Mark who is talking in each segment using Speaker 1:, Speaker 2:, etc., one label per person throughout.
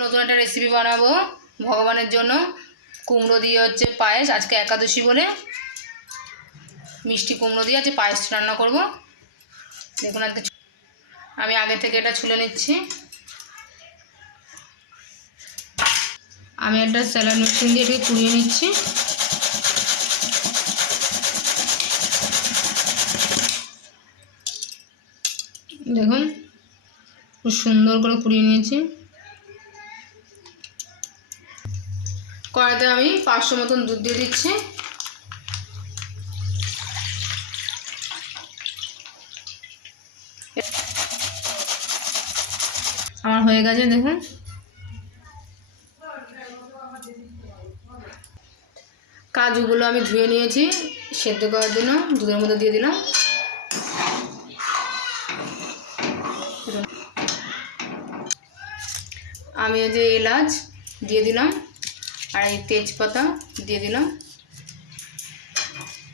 Speaker 1: নতুন একটা রেসিপি বানাবো। ভগবানের জন্য। কুমড়ো দিয়ে হচ্ছে পায়েস। আজকে একাদশী বলে মিষ্টি কুমড়ো দিয়ে আজকে পায়েস রান্না করব। দেখুন আজকে আমি আগে থেকে এটা ছুলে নিচ্ছি। আমি একটা স্যালাড মেশিন দিয়ে এটাকে কুড়িয়ে নিচ্ছি। দেখুন, খুব সুন্দর করে কুড়িয়ে নিয়েছি। কড়াইতে আমি পাঁচশো মতন দুধ দিয়ে দিচ্ছি। আমার হয়ে গেছে, দেখুন। কাজুগুলো আমি ধুয়ে নিয়েছি, সেদ্ধ করার জন্য, দুধের মধ্যে দিয়ে দিলাম। আমি যে এলাচ দিয়ে দিলাম। আর এই তেজপাতা দিয়ে দিলাম।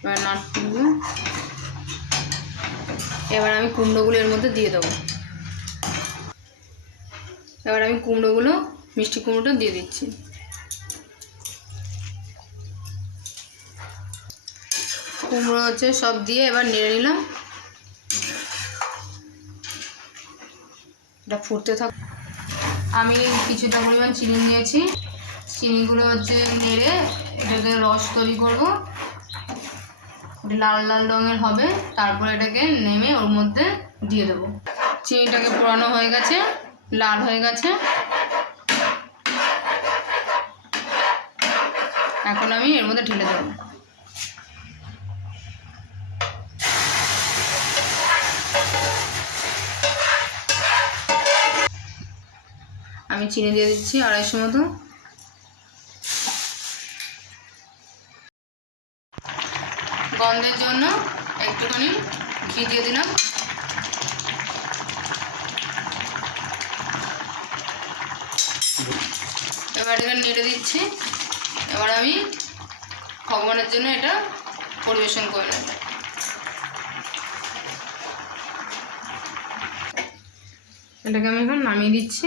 Speaker 1: এবার নাটগুলো এবার আমি কুমড়োগুলো এর মধ্যে দিয়ে দেবো। এবার আমি কুমড়োগুলো, মিষ্টি কুমড়োটা দিয়ে দিচ্ছি। কুমড়ো হচ্ছে সব দিয়ে এবার নেড়ে নিলাম। এটা ফুটতে থাক আমি কিছুটা পরিমাণ চিনি নিয়েছি। চিনিগুলো হচ্ছে নেড়ে এটাকে রস তৈরি করব। লাল লাল রঙের হবে, তারপর এটাকে নেমে ওর মধ্যে দিয়ে দেবো। চিনিটাকে পোড়ানো হয়ে গেছে, লাল হয়ে গেছে। এখন আমি এর মধ্যে ঢেলে দেবো। আমি চিনি দিয়ে দিচ্ছি আড়াইশো মতো। গন্ধের জন্য একটুখানি ঘি দিয়ে দিলাম। এবার এটা নেড়ে দিচ্ছি। এবার আমি ভগবানের জন্য এটা পরিবেশন করে নেব। এটাকে আমি এখন নামিয়ে দিচ্ছি।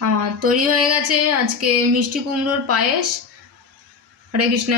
Speaker 1: আমার তৈরি হয়ে গেছে আজকে মিষ্টি কুমড়োর পায়েস। হরে কৃষ্ণ।